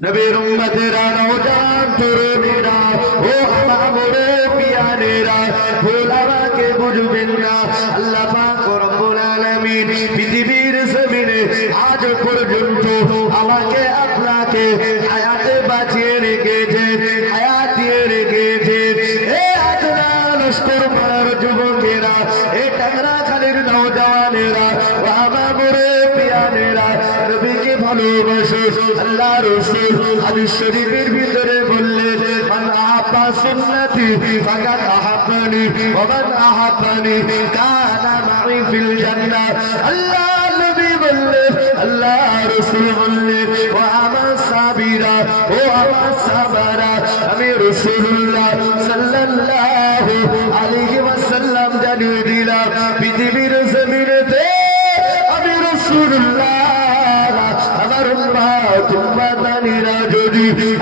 নবীর উম্মতেরা নওজওয়ান তরুণীরা ও আমার পিয়ারেরা ভুল আমাকে বুঝবেন না আল্লাহ পাক রব্বুল আলামিন পৃথিবীর জমিনে আজ পর্যন্ত আমাকে আপনাকে হায়াতে বাঁচিয়ে রেখেছেন হায়াত দিয়ে রেখেছেন এ আদনা লস্কর পাড়ার যুবকেরা এ টাংরাখালীর নওজওয়ানেরা ও আমার পিয়ারেরা নবীকে ভালোবাসো আল্লাহ রাসূল হাদিস শরীফের ভিতরে বললেন মান আহাব্বা সুন্নতি ফাকাদ আহাব্বানি ওয়া মান আহাব্বানি কানা মাই ফিল জান্নাহ আল্লাহ নবী বললেন আল্লাহ রাসূল বললেন ও আমার সাহাবীরা ও আমার সাহাবারা আমি রাসূলুল্লাহ সাল্লাল্লাহু আলাইহি ওয়াসাল্লাম জানিয়ে দিলাম পৃথিবীর জমিনেতে আমি রাসূলুল্লাহ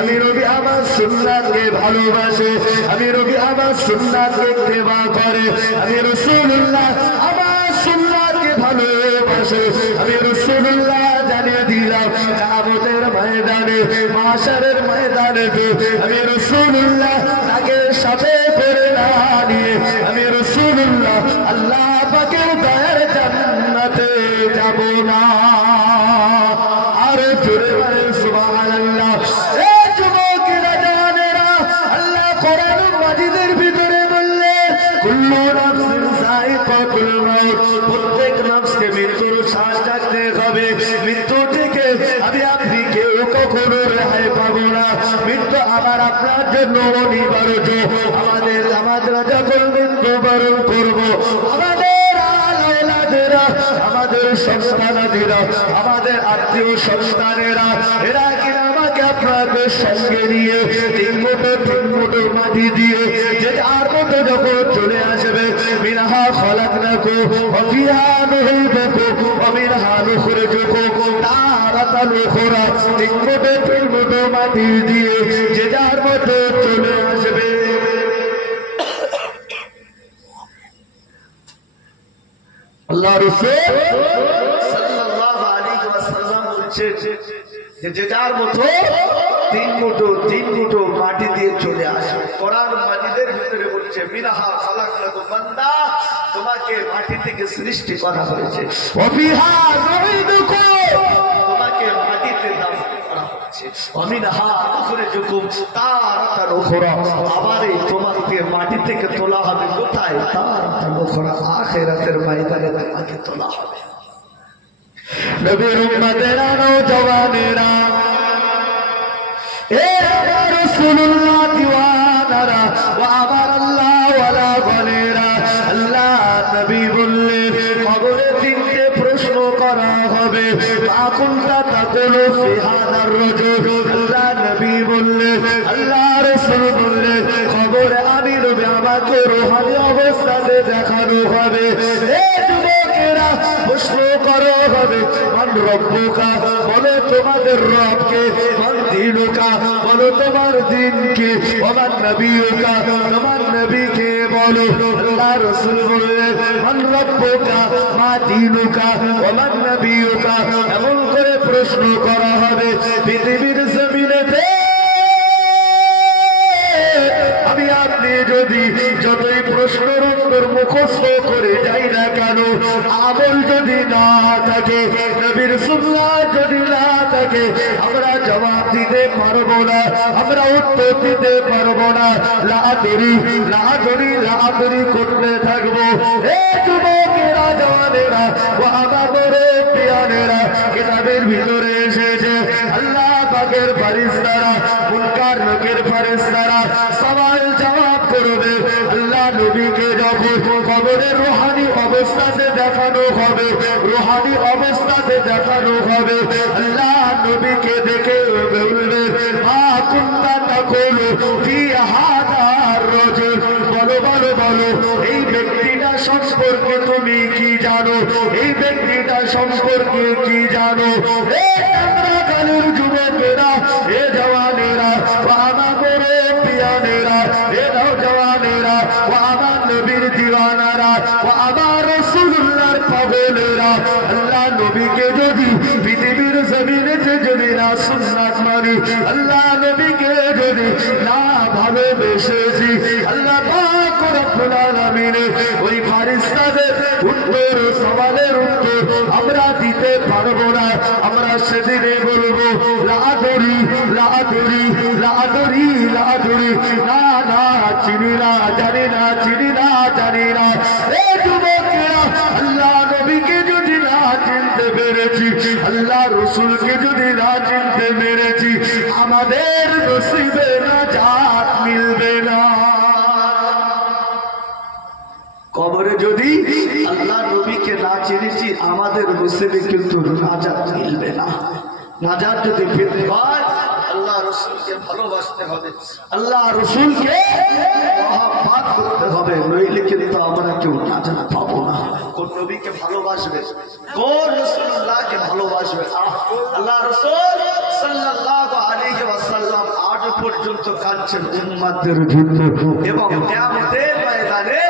আমি নবী আমার সুন্নাতকে ভালোবাসে আমি নবী আমার সুন্নাতকে ইত্তেবা করে আমি রাসূলুল্লাহ আমার সুন্নাতকে ভালোবাসে আমি রাসূলুল্লাহ জানিয়ে দিলাম কিয়ামতের ময়দানে মাশারের ময়দানে আমি রাসূলুল্লাহ তাকে সাথে করে না নিয়ে আমি রাসূলুল্লাহ আল্লাহ পাকের দয়ার জান্নাতে যাব না আরে জোরে বলেন সুবহানাল্লাহ এ যুবকেরা জানেরা আল্লাহ কোরআন মাজিদের ভিতরে বললেন কুল্লু নাফসিন যায়িকাতুল মাউত প্রত্যেক নফসকে মৃত্যুর শ্বাস টানতে হবে মৃত্যু থেকে আমি আপনি কেউ কখনো রেহাই পাবো না মৃত্যু আমার আপনার জন্য অনিবার্য আমাদের যখন মৃত্যুবরণ করবো আমাদের সন্তানাদিরা আমাদের আত্মীয় সন্তানেরা এরা কিনা আমাকে আপনাদের সঙ্গে নিয়ে তিন মুঠো মাটি দিয়ে যে আর মতো যখন চলে আসবে মিনহা খলাকনাকুম ওয়া ফিহা নুঈদুকুম ওয়া মিনহা নুখরিজুকুম তারাতান উখরা তিন মুঠো মাটি দিয়ে যে যার মতো চলে আসবে আল্লাহ রাসূল সাল্লাল্লাহু আলাইহি ওয়াসাল্লাম বলেছেন যে যার মতো তিন মুঠো মাটি দিয়ে চলে আসে কোরআন মাজিদের ভিতরে বলছে মিনহা খালাকনাকুম বান্দা তোমাকে মাটি থেকে সৃষ্টি করা হয়েছে ওয়া ফিহা নুঈদুকুম তোমাকে মাটিতে দাফন করা হয়েছে ওয়া মিনহা নুখরিজুকুম তারাতান উখরা আবার এই তোমাকে মাটি থেকে তোলা হবে কোথায় তারাতান উখরা আখিরাতের ময়দানে তোমাকে তোলা হবে নবীর উম্মতেরা নওজওয়ানেরা এ রাসূলুল্লাহ দিওয়ানারা ওয়া আমার আল্লাহ ওয়ালা গনেরা আল্লাহ নবী বললেন কবরে তিনটে প্রশ্ন করা হবে আকুনতা তাকুলু ফি হাদার রাজুল আল্লাহ নবী বললেন আল্লাহ রাসূল বললেন কবরে আমি নবী আমাকে রূহানি অবস্থাতে দেখানো হবে এ যুবকেরা প্রশ্ন করা হবে মান রব্বুকা বলে তোমাদের রবকে মান দীনুকা বলো তোমার দিনকে ওমান নবিয়ুকা তোমার নবীকে বলো আল্লাহ রাসূল বললেন মান রব্বুকা মা দীনুকা ওমান নবিয়ুকা এমন করে প্রশ্ন করা হবে পৃথিবীর জমিনেতে আমি আপনি যদি যতই প্রশ্নের উত্তর মুখস্থ করে যাই না কেন আমল যদি না থাকে নবীর সুন্নাহ যদি না থাকে আমরা জবাব দিতে পারবো না আমরা উত্তর দিতে পারবো না লাআদরি করতে থাকবো এ যুবকেরা জওয়ানেরা ও আমার পিয়ারেরা কিতাবের ভিতরে এসেছে আল্লাহ পাকের ফেরেশতারা মুনকার নকির ফেরেশতারা সওয়াল জবাব করবে আল্লাহ নবীকে যখন কবরের রূহানি অবস্থাতে দেখানো হবে আল্লাহ নবীকে দেখে বলবে মা কুনতা তাকুলু ফি হাদার রাজুল বলো এই ব্যক্তিটা সম্পর্কে তুমি কি জানো এই ব্যক্তিটা সম্পর্কে কি জানো এ টাংরাখালীর যুবকেরা এ জওয়ানেরা ও আমার পিয়ারেরা এ নওজওয়ানেরা ও আমার নবীর দিওয়ানারা ও আমার রাসূলুল্লাহর পাগলেরা আল্লাহ নবীকে যদি পৃথিবীর জমিনে যদি না সুন্নাত মানি যদি আল্লাহ নবীকে যদি না ভালোবেসেছি, আল্লাহ পাক রব্বুল আলামিন ওই ফারিস্তাদের উত্তর সওয়ালের উত্তর আমরা দিতে পারবো না। আমরা সেদিনে বলবো লাদরি লাদরি লাদরি লাদরি, না না চিনি না জানি না চিনি না জানি না। এই যুবকেরা আল্লাহ নবীকে যদি না চিনতে পেরেছি, আল্লাহ রসুলকে যদি না চিনতে পেরেছি, আমাদের নসিবে নাজাত মিলবে না। কবরে যদি আল্লাহ নবীকে না চিনেছি, আমাদের নসিবে কিন্তু নাজাত মিলবে না। নাজাত যদি পেতে হয় আল্লাহ রসুলকে ভালোবাসতে হবে, আল্লাহ রসুলকে মহব্বত করতে হবে, নইলে কিন্তু আমরা কেউ নাজাত পাবো না। কোন নবীকে ভালোবাসবে, কোন রাসূলুল্লাহকে ভালোবাসবে? আল্লাহ রাসূল সাল্লাল্লাহু আলাইহি ওয়াসাল্লাম আজ পর্যন্ত কাঁদছেন উম্মতের জন্য, এবং কিয়ামতের ময়দানে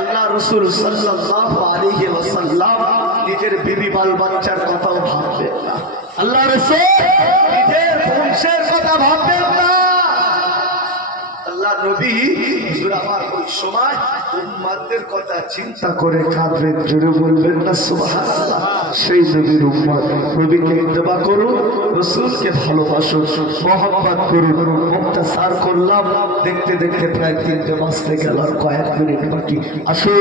আল্লাহ রাসূল সাল্লাল্লাহু আলাইহি ওয়াসাল্লাম নিজের বিবি বাল বাচ্চার কথাও ভাববেন না। আল্লাহ রাসূল নিজের বংশের কথা ভাববেন না। আল্লাহ নবী হুজুর আমার ওই সময় উম্মতের কথা চিন্তা করে কাঁদবেন, জোরে বলবেন না সুবহানাল্লাহ। সেই নবীর উম্মত, নবীকে ইত্তেবা করুন, রাসূলকে ভালোবাসুন, মহব্বত করুন। মুক্তাসার করলাম, দেখতে দেখতে প্রায় 3টে বাজতে গেল, আর কয়েক মিনিট বাকি। আসুন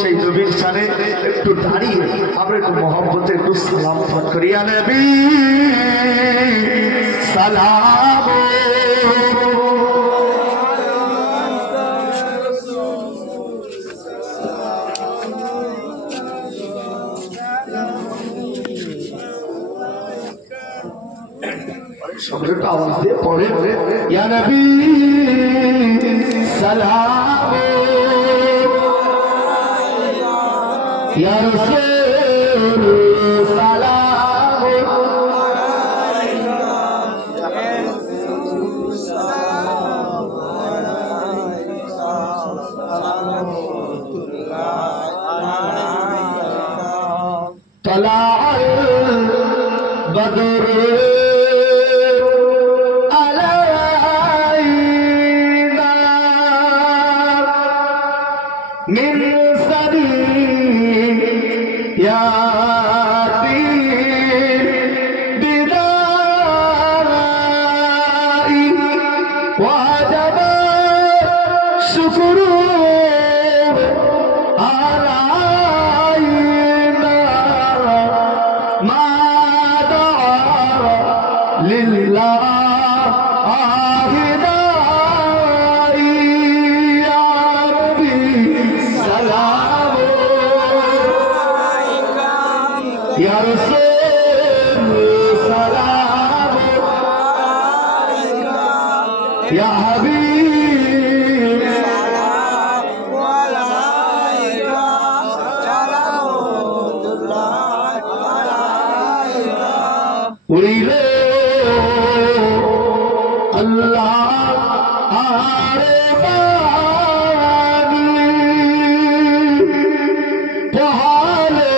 সেই নবীর সামনে একটু দাঁড়িয়ে আমরা একটু মহব্বতে একটু সালাম পাঠ করি। ইয়া নবী সালাম सबका आवाज दे पढ़े, या नबी सलाम या रसूल सलाम तला बदर من سرياتي بدائي وجب شكر علينا ما دعا لله या रसूल सलाम या हबीब सलाम अलैका सलामुल्लाह अलैका उइले अल्लाह आरे बानी पहाले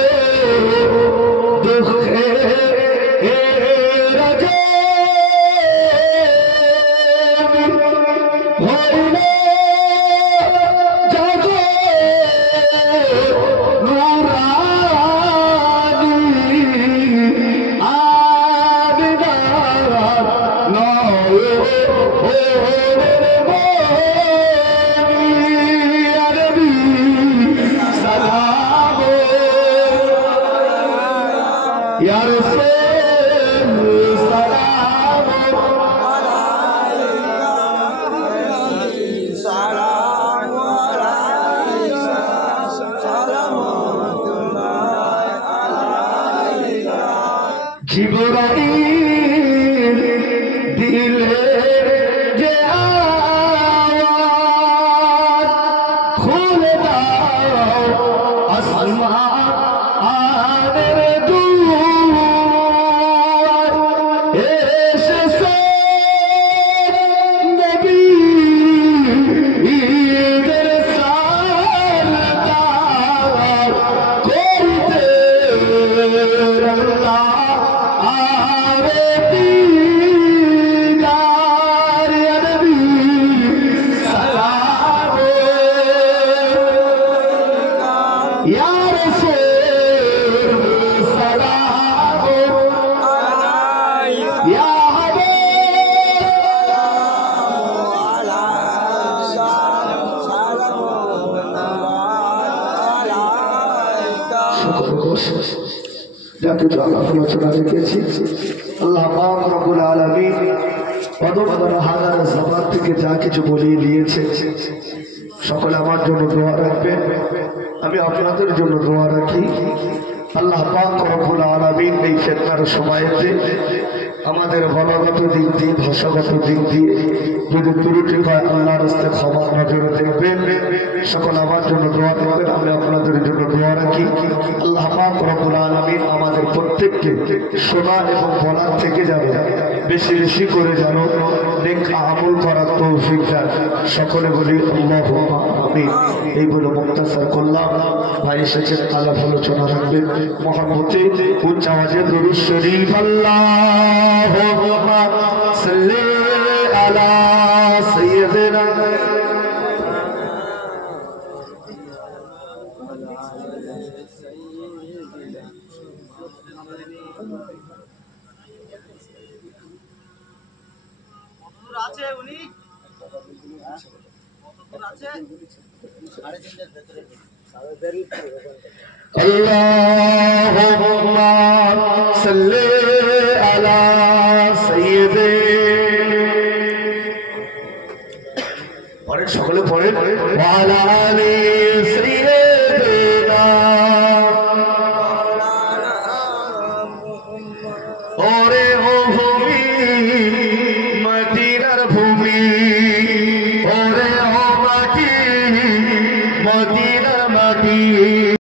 या रसूल सलाम अलैका सलाम अलैका सलामुल्लाह अलैका जिब्राइल दिले जे आवाज কিছু আলোচনা রেখেছি। আল্লাহ পাক রব্বুল আলামিন অদম্বর হাজার জবান থেকে যা কিছু বলিয়ে দিয়েছে, সকলে আমার জন্য দোয়া রাখবেন, আমি আপনাদের জন্য দোয়া রাখি। আল্লাহ পাক রব্বুল আলামিন এই ফিতনার সময়তে আমাদের বলগত দিক দিয়ে, ভাষাগত দিক দিয়ে যদি ত্রুটি হয় আল্লাহর রাস্তায় ক্ষমা নজরে দেখবেন। সকল আমার জন্য দোয়া করবেন, আমি আপনাদের জন্য দোয়া রাখি। আল্লাহ পাক রব্বুল আলামিন আমাদের প্রত্যেককে শোনা এবং বলার থেকে যাবে বেশি বেশি করে জানো নেক আমল করার তৌফিক দান। সকলে বলি আল্লাহুম্মা আমিন। এই বলে মুক্তাসার করলাম। ভাই এসেছেন, আলাপ আলোচনা রাখবেন মহব্বতে উচ্চ আওয়াজে দরুদ শরীফ। আল্লাহুম্মা সাল্লি আলা সাইয়্যিদিনা আছে উনি আছে আল্লাহুম্মা সাল্লি আলা সাইয়্যিদিনা, পড়েন সকলে পড়েন, ওয়া আলা আলি সাইয়্যিদিনা। ওরে ও ভূমি মদিনার ভূমি, ওরে ও মাটি মদিনার মাটি,